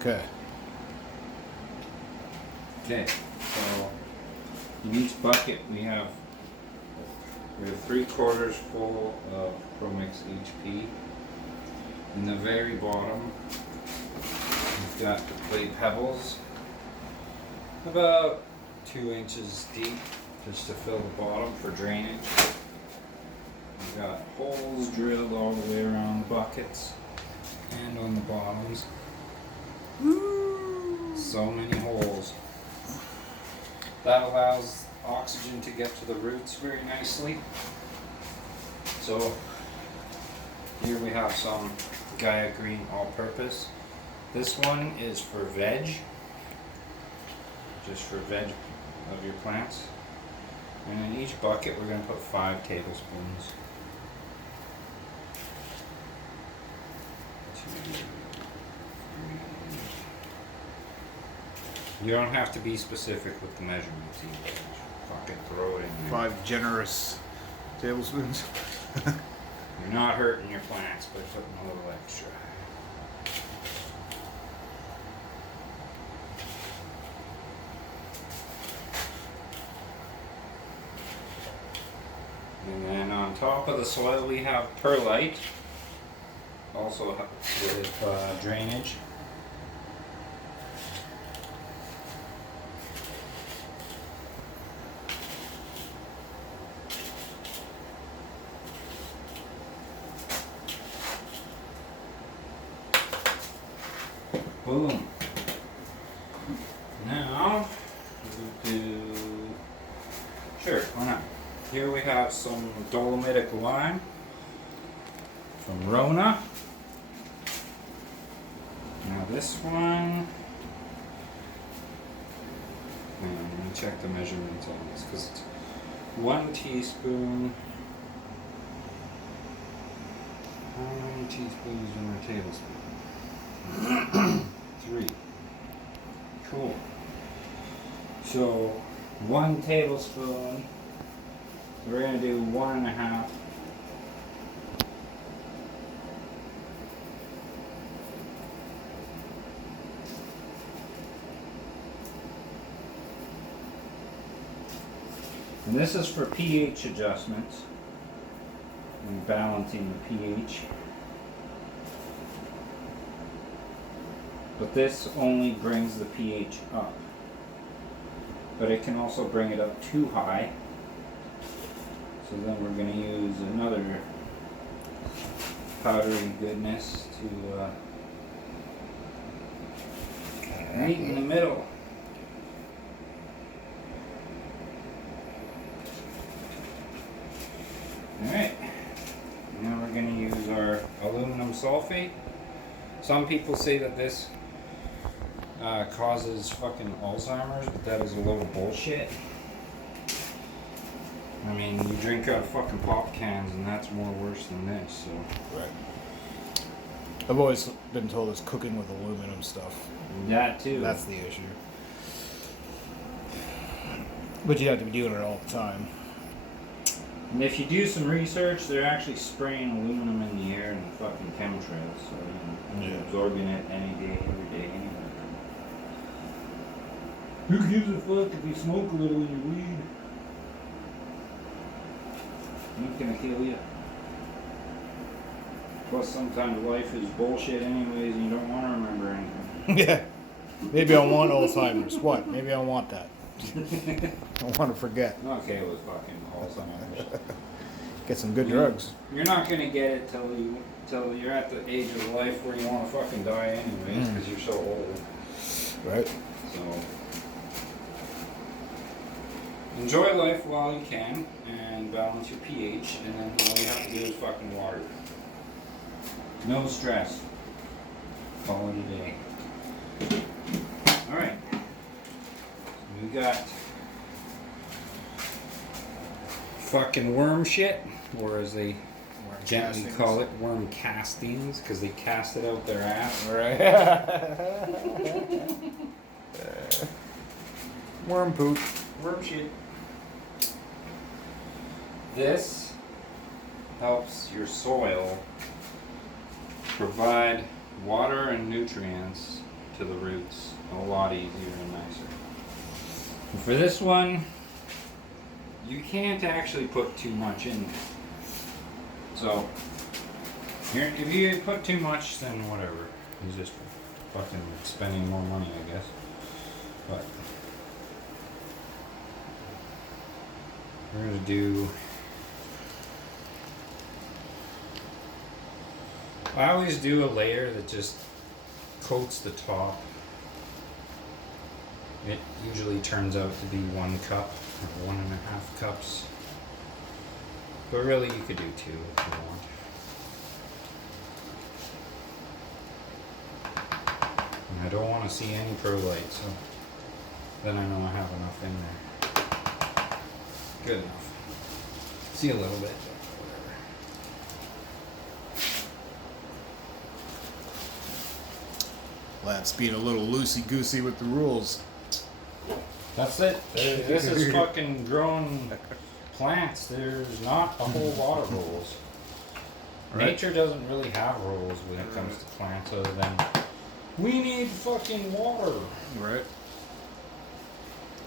Okay. Okay, so in each bucket we have 3/4 full of ProMix HP. In the very bottom, we've got the clay pebbles, about 2 inches deep, just to fill the bottom for drainage. We've got holes drilled all the way around the buckets and on the bottoms. So many holes. That allows oxygen to get to the roots very nicely. So here we have some Gaia Green All-Purpose. This one is for veg, just for veg of your plants. And in each bucket we're going to put 5 tablespoons. 2, 3. You don't have to be specific with the measurements either. Just fucking throw it in there. 5 generous tablespoons. You're not hurting your plants by putting a little extra. And then on top of the soil we have perlite, also with drainage. Boom. Now, we do, sure, why not? Here we have some dolomitic lime from Rona. Now this one, let me check the measurements on this, because it's 1 teaspoon. How many teaspoons in a tablespoon? 3. Cool. So 1 tablespoon. We're gonna do 1.5. And this is for pH adjustments and balancing the pH. But this only brings the pH up. But it can also bring it up too high. So then we're going to use another powdery goodness to meet in the middle. Alright, now we're going to use our aluminum sulfate. Some people say that this causes fucking Alzheimer's, but that is a load of bullshit. I mean, you drink out of fucking pop cans and that's more worse than this, so. Right. I've always been told it's cooking with aluminum stuff. That too. That's the issue. But you have to be doing it all the time. And if you do some research, they're actually spraying aluminum in the air in the fucking chemtrails, so you're absorbing it any day, every day, anyway. Who gives a fuck if you smoke a little in your weed? Ain't gonna kill you. Plus, sometimes life is bullshit anyways, and you don't want to remember anything. Yeah. Maybe I want Alzheimer's. What? Maybe I want that. I want to forget. I'm okay with fucking Alzheimer's. Get some good drugs. You're not gonna get it till you're at the age of life where you want to fucking die anyways, because you're so old. Right. So enjoy life while you can and balance your pH, and then all you have to do is fucking water. No stress. Call it a day. Alright. We got fucking worm shit, or as they gently call it, worm castings, because they cast it out their ass. Right. Worm poop. Worm shit. This helps your soil provide water and nutrients to to the roots a lot easier and nicer. And for this one, you can't actually put too much in there. So, if you put too much, then whatever. You're just fucking spending more money, I guess. But we're gonna do. I always do a layer that just coats the top. It usually turns out to be 1 cup or 1.5 cups. But really, you could do 2 if you want. And I don't want to see any perlite, so then I know I have enough in there. Good enough. See a little bit, but whatever. Let's being a little loosey-goosey with the rules. That's it. This is fucking growing plants. There's not a whole lot of rules. Right. Nature doesn't really have rules when it comes to plants other than we need fucking water. Right.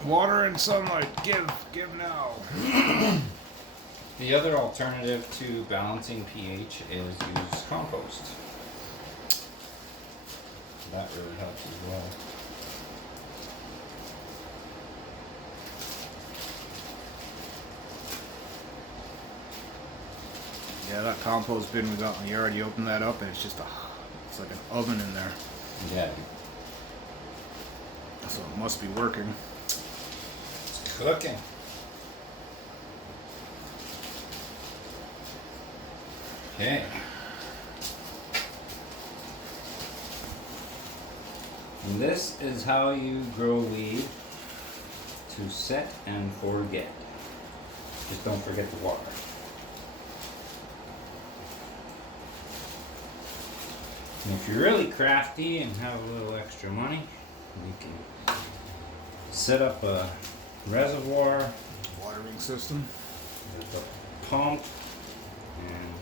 Water and sunlight. Give now. The other alternative to balancing pH is use compost. That really helps as well. Yeah, that compost bin we got in the yard, you open that up and it's just it's like an oven in there. Yeah. So it must be working. It's cooking. Okay. And this is how you grow weed to set and forget. Just don't forget the water. And if you're really crafty and have a little extra money, you can set up a reservoir Watering system. with a pump and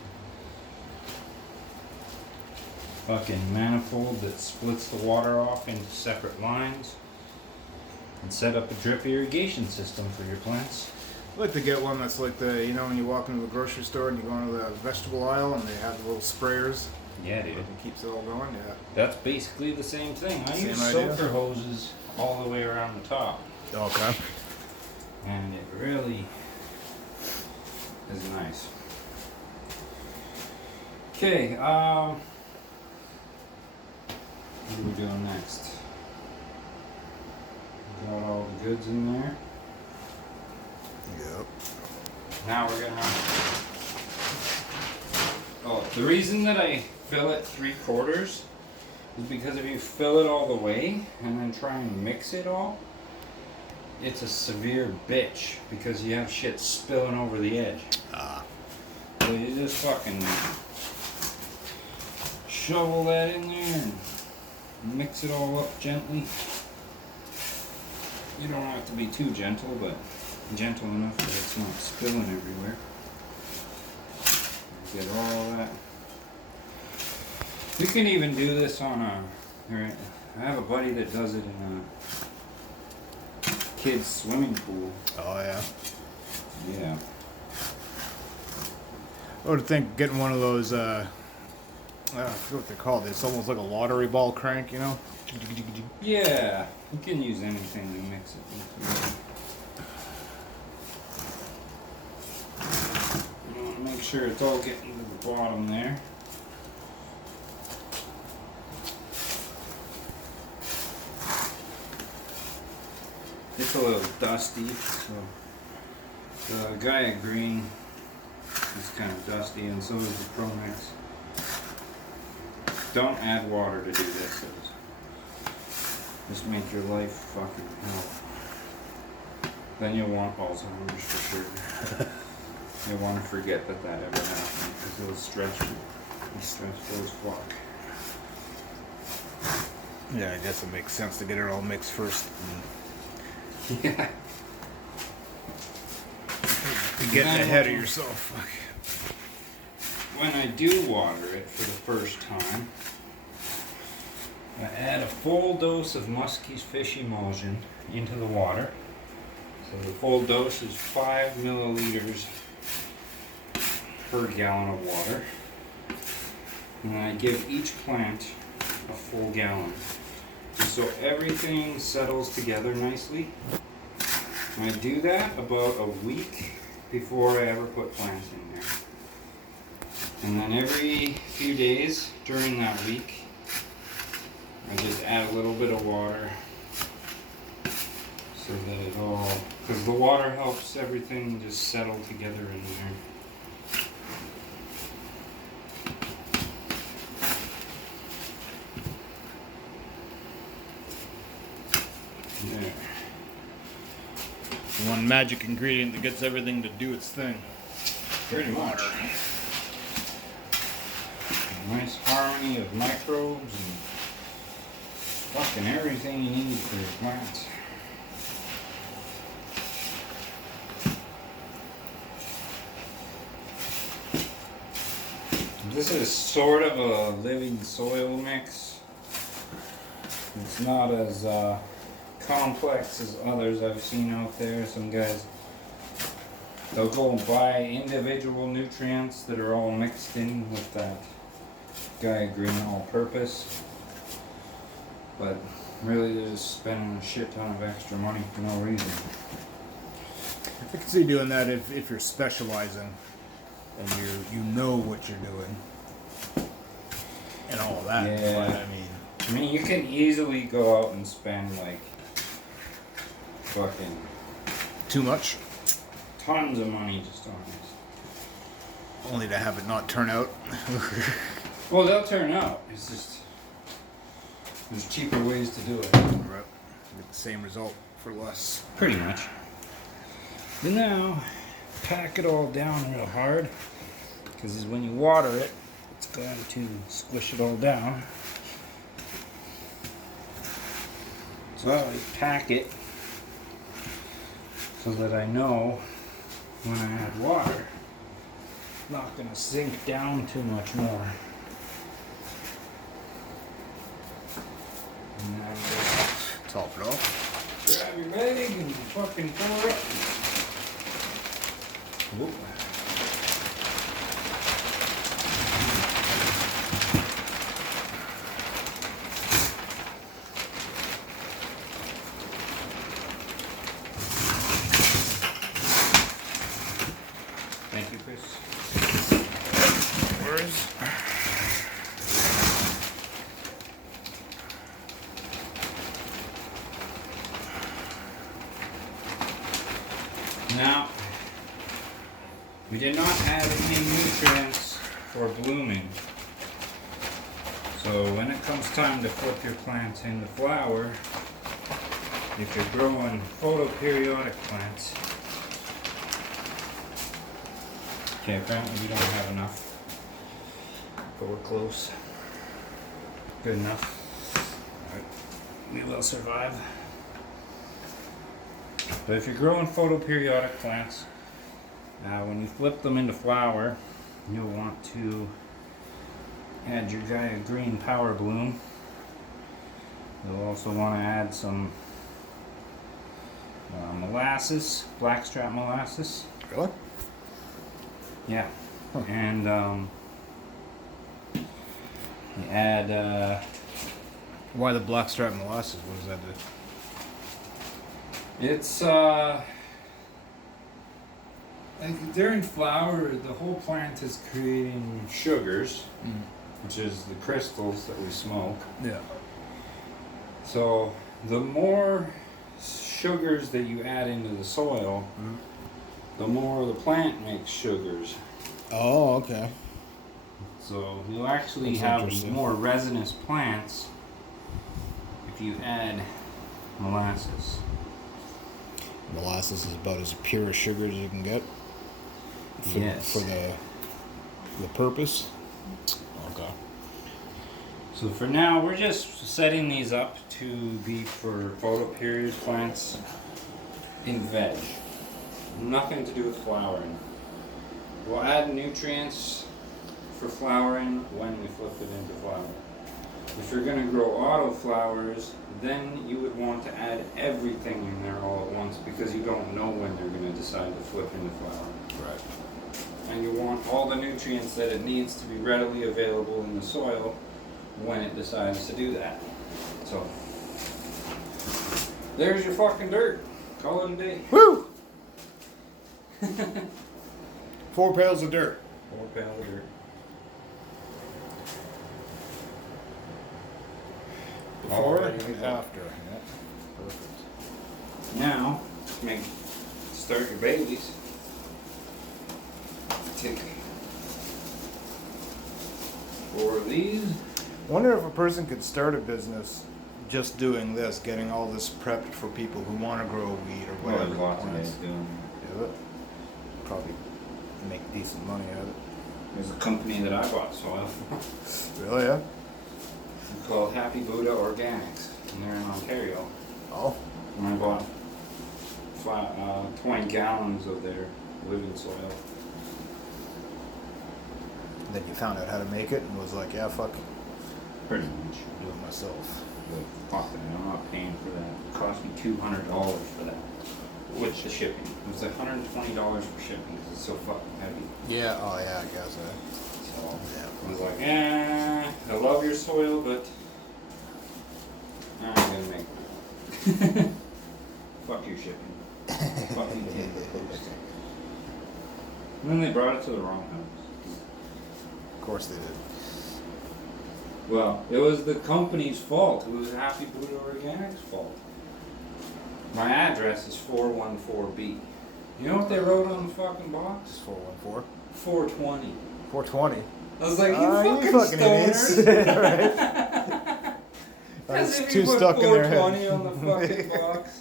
fucking manifold that splits the water off into separate lines and set up a drip irrigation system for your plants. I'd like to get one that's like the, you know, when you walk into the grocery store and you go into the vegetable aisle and they have the little sprayers. Yeah, dude. It keeps it all going, yeah. That's basically the same thing. I Same use idea. soaker hoses all the way around the top. Okay. And it really is nice. Okay, what are we doing next? Got all the goods in there. Yep. Now we're gonna. Oh, the reason that I fill it 3/4 is because if you fill it all the way and then try and mix it all, it's a severe bitch because you have shit spilling over the edge. So you just fucking shovel that in there and mix it all up gently. You don't have to be too gentle, but gentle enough that it's not spilling everywhere. Get all that. You can even do this on I have a buddy that does it in a kid's swimming pool. Oh, yeah. Yeah. I would think getting one of those, I forget what they're called. It's almost like a lottery ball crank, you know? Yeah. You can use anything to mix it with. You want to make sure it's all getting to the bottom there. It's a little dusty, so the guy at Green is kind of dusty, and so is the Promax. Don't add water to do this. Just make your life fucking hell. Then you'll want Alzheimer's for sure. You'll want to forget that ever happened because it'll stress you. It's stressful as fuck. Yeah, I guess it makes sense to get it all mixed first. Yeah. You're getting ahead of yourself. When I do water it for the first time, I add a full dose of Muskie's fish emulsion into the water. So the full dose is 5 milliliters per gallon of water. And I give each plant a full gallon, just so everything settles together nicely. And I do that about a week before I ever put plants in there. And then every few days during that week, I just add a little bit of water so that it all, because the water helps everything just settle together in there. There. One magic ingredient that gets everything to do its thing. Pretty much. A nice harmony of microbes and fucking everything you need for your plants. This is sort of a living soil mix. It's not as complex as others I've seen out there. Some guys, they'll go and buy individual nutrients that are all mixed in with that Gaia Green all-purpose. But really they're just spending a shit ton of extra money for no reason. I can see doing that if you're specializing and you know what you're doing and all of that. Yeah. But I mean, you can easily go out and spend like fucking too much, tons of money just on this. only to have it not turn out. Well, they'll turn out. It's just there's cheaper ways to do it. Right. Get the same result for less. Pretty much. But now, pack it all down real hard, because when you water it, it's going to squish it all down. So I always pack it so that I know when I add water, it's not going to sink down too much more. And then just Top it off. grab your bag and fucking pour it. Whoop. Thank you, Chris. Where's Now, we did not add any nutrients for blooming. So when it comes time to flip your plants into flower, if you're growing photoperiodic plants, okay, apparently we don't have enough, but we're close. Good enough. Alright, we will survive. But if you're growing photoperiodic plants, when you flip them into flower, you'll want to add your Gaia Green Power Bloom. You'll also want to add some molasses, blackstrap molasses. really? Yeah. Huh. And you add Why the blackstrap molasses? What does that do? it's like during flower, the whole plant is creating sugars, which is the crystals that we smoke. Yeah. So the more sugars that you add into the soil, the more the plant makes sugars. Oh, okay. So you'll actually That's have interesting. more resinous plants if you add molasses. Molasses is about as pure a sugar as you can get. For, Yes. For the purpose. Okay. So for now, we're just setting these up to be for photoperiod plants in veg. Nothing to do with flowering. We'll add nutrients for flowering when we flip it into flower. If you're gonna grow autoflowers, then you would want to add everything in there all at once because you don't know when they're gonna decide to flip into flower. Right. And you want all the nutrients that it needs to be readily available in the soil when it decides to do that. So, there's your fucking dirt. Call it a day. Woo! 4 pails of dirt. 4 pounds of dirt. Before Already and good. after. Yeah. Perfect. Now, start your babies. Take 4 of these. Wonder if a person could start a business just doing this, getting all this prepped for people who want to grow weed or Well, whatever. there's lots of plants. guys doing. Yeah, but probably make decent money out of it. There's a company that I bought soil from. Really? Yeah. It's called Happy Buddha Organics, and they're in Ontario. Oh. And I bought 20 gallons of their living soil. Then you found out how to make it and was like, yeah, fuck, Pretty much. do it myself. But fuck it, I'm not paying for that. It cost me $200 for that. With the shipping. It was $120 for shipping because it's so fucking heavy. Yeah. Oh yeah, I guess. So Yeah. I was like, I love your soil, but I'm gonna make it. Fuck your shipping. Fucking Timber Post. And then they brought it to the wrong house. Of course they did. Well, it was the company's fault. It was Happy Buddha Organics' fault. My address is 414B. You know what they wrote on the fucking box? Just 414. 420. 420. I was like, You fucking idiots. Right. As It's if too you put stuck in their 420 head. on the fucking box.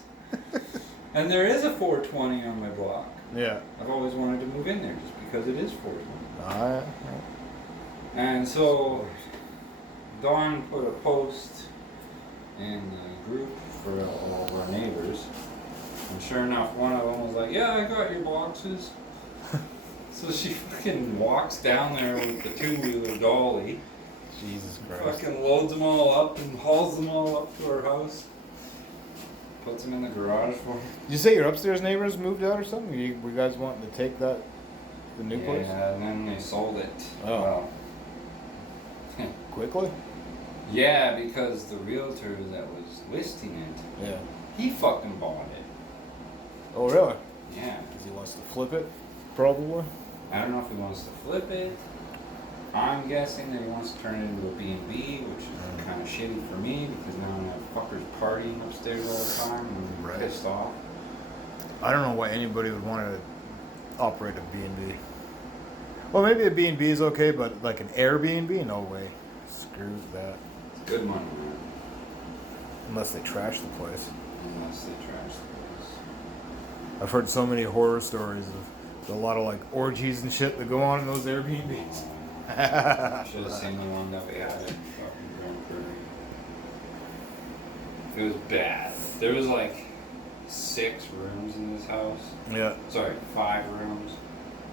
And there is a 420 on my block. Yeah. I've always wanted to move in there just because it is 420. Alright. And so Dawn put a post in the group for all of our neighbors. And sure enough, one of them was like, yeah, I got your boxes. So she fucking walks down there with the 2-wheeler dolly. Jesus Christ. Fucking loads them all up and hauls them all up to her house. Puts them in the garage for her. Did you say your upstairs neighbors moved out or something? Were you guys wanting to take that, the new place? Yeah, and then they sold it. Oh. Well, Quickly? yeah, because the realtor that was listing it, Yeah. he fucking bought it. Oh, really? Yeah. Because he wants to flip it? Probably. I don't know if he wants to flip it. I'm guessing that he wants to turn it into a B&B, which is kind of shitty for me because now I have fuckers partying upstairs all the time and I'm Right. pissed off. I don't know why anybody would want to operate a B&B. Well, maybe a B&B is okay, but like an Airbnb? No way. Screw that. It's good money, man. Unless they trash the place. Unless they trash the place. I've heard so many horror stories of a lot of like orgies and shit that go on in those Airbnbs. Should have seen the one that we had at fucking Grand Prairie. It was bad. There was like 6 rooms in this house. Yeah. Sorry, 5 rooms.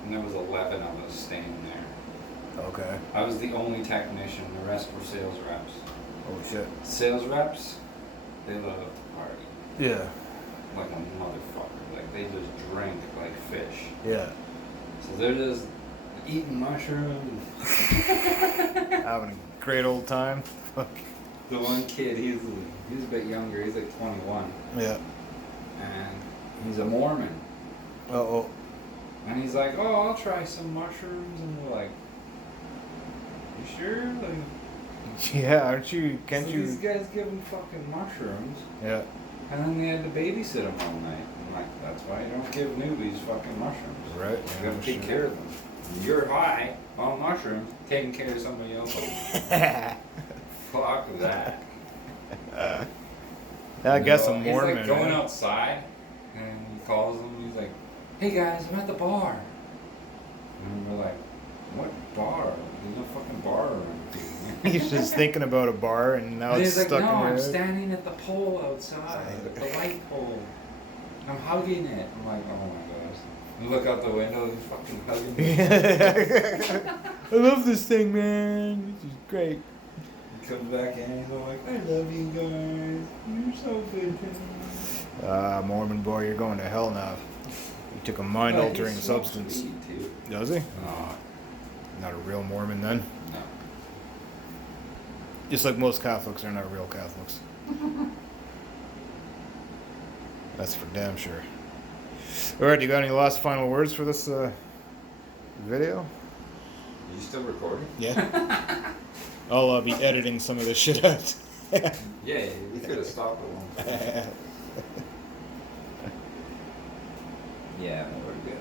And there was 11 of us staying there. Okay. I was the only technician. The rest were sales reps. Holy shit. Sales reps, they love to party. Yeah. Like a motherfucker. Like they just drink like fish. Yeah. So they're just eating mushrooms. Having a great old time. Fuck. The one kid, he's a bit younger. He's like 21. Yeah. And he's a Mormon. Uh-oh. And he's like, oh, I'll try some mushrooms. And we're like, you sure? Like, Yeah, aren't you, can't so you? these guys give him fucking mushrooms. Yeah. And then they had to babysit him all night. I'm like, that's why you don't give newbies fucking mushrooms. Right. You gotta take care of them. You're high on mushrooms, taking care of somebody else. Fuck that. I guess So a Mormon. He's like going eh? outside, and he calls them. He's like, "Hey guys, I'm at the bar." And we're like, "What bar? There's no fucking bar around here." He's just thinking about a bar, and now And it's he's like, stuck "No, in your I'm head. standing at the pole outside, the light pole. I'm hugging it." I'm like, "Oh my gosh!" You look out the window, he's fucking hugging it. I love this thing, man. This is great. comes back in and he's all like, I love you guys. You're so good to me. Mormon boy, you're going to hell now. He took a mind-altering He smokes substance. weed, too. Does he? Not a real Mormon then. No. Just like most Catholics are not real Catholics. That's for damn sure. Alright, you got any last final words for this video? Are you still recording? Yeah. I'll be editing some of this shit out. Yeah, we could have stopped at one point. Yeah, no, we're good.